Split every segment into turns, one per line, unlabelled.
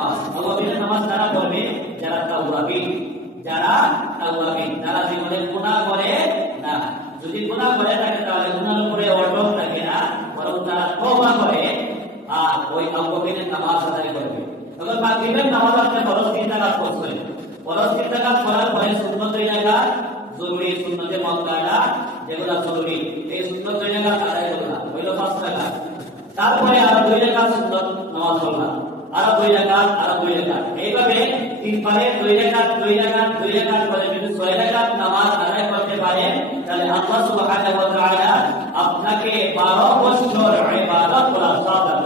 নামাজ। আওয়াবিনের নামাজ তারা পড়বে? যারা তাওয়াবিন যারা তাওয়াবিন যারা জীবনে গুনাহ করে না। যদি গুনাহ করে থাকে, তাহলে গুনাহের উপরে অটক থাকে না। বরং তারা তওবা করে আর ওই আওয়াবিনের নামাজ আদায় করবে। তখন মাগরিবের নামাজ আপনি ফরজ তিন রাকাত পড়ছেন ফরজ তিন রাকাত পড়ার পরে সুন্নত দুই জরুরি, সুন্নতে মক্কাটা যেগুলো জরুরি, এই সুন্নত দুই রাকাত আদায় করলাম। হইল পাঁচ রাকাত তারপরে আরও দুই রাকাত সুন্নত, নামাজ পড়লাম। আরও দুই রাকাত আরও দুই রাকাত এইভাবে তিন পারে দুই রাকাত দুই রাকাত দুই রাকাত করে যদি ছয় রাকাত নামাজ আদায় করতে পারেন তাহলে আল্লাহ সুবহানাহু আপনাকে 12 বছর ইবাদত করার সওয়াব দান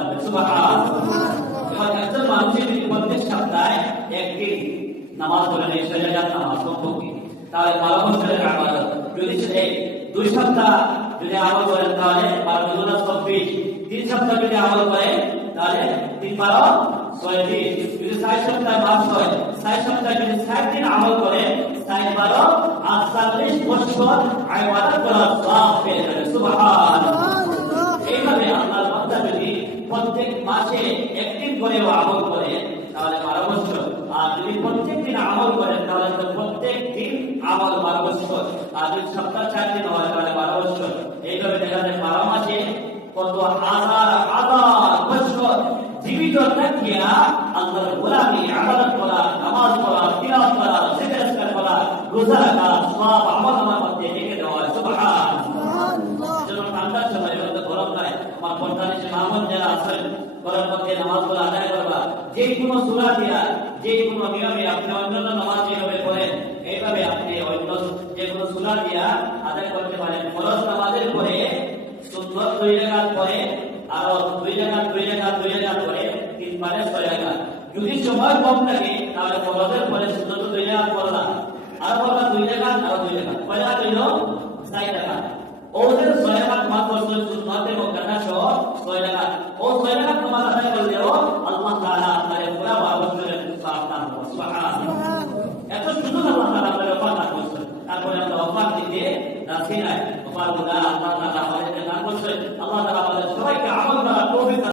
করবেন। একজন মানুষের যদি প্রত্যেক সপ্তাহে একদিন নামাজ পড়ে নেই ছয় রাকাত নামাজ কমপক্ষে, তাহলে 12 বছরের ইবাদত। যদি দুই সপ্তাহ যদি আমল করেন, তাহলে বারো দুগুণা চব্বিশ। তিন সপ্তাহ যদি আমল করেন তাহলে তিন বারো ছয় দিন যদি ষাট সপ্তাহ মাস হয় ষাট সপ্তাহ যদি ষাট দিন আমল করেন ষাট বারো আটচল্লিশ বছর আইবাদত করার সব পেয়ে যাবে। সুবহান এইভাবে আল্লাহর বান্দা যদি প্রত্যেক মাসে একদিন করেও আমল করে, তাহলে বারো বছর। আর যদি প্রত্যেক দিন আমল করেন তাহলে প্রত্যেক দিন আমল বারো বছর। আর যদি সপ্তাহ চার দিন হয়, তাহলে বারো বছর এইভাবে দেখা যায় বারো মাসে কত হাজার হাজার বছর করা, নামাজ পড়া, তিলাওয়াত করা জিকির করা, রোজা রাখা সব আমল আমার মধ্যে রেখে দেওয়া সুবহান যেন ঠান্ডার সময় হয়তো গরম নাই, আমার পঁয়তাল্লিশ মাহমুদ যারা আছেন গরম মধ্যে নামাজগুলো আদায় করবা যে কোনো সুরা দিয়া, যে কোনো নিয়মে আপনি অন্যান্য নামাজ যেভাবে পড়েন, এইভাবে আপনি অন্য দিয়া আদায় করতে পারেন। ফরজ নামাজের পরে সুন্দর দুই রেখাত দুই রেখাত দুই রেখাত দুই রেখাত পারে ছয় যদি সময় কম থাকে, তাহলে ফরজের পরে সুন্দর দুই রেখাত পড়লাম আর পড়লাম দুই রেখাত, আরও দুই কয় রেখাত হইল ষাট রেখাত। ওদের ছয় রাকাত নামাজ পড়ছেন সুন্নাতে মুক্কাদা সহ ছয় রাকাত ও ছয় রাকাত নামাজ আদায় করলেও আল্লাহ তাআলা আপনাকে পুরা করবেন সুবহানাল্লাহ। এত সুন্দর আল্লাহ তাআলা আপনাকে অফার দান করছেন তারপরে আমরা অফার দিতে রাখি নাই। অফারগুলা আল্লাহ তাআলা আল্লাহ তাআলা সবাইকে আমল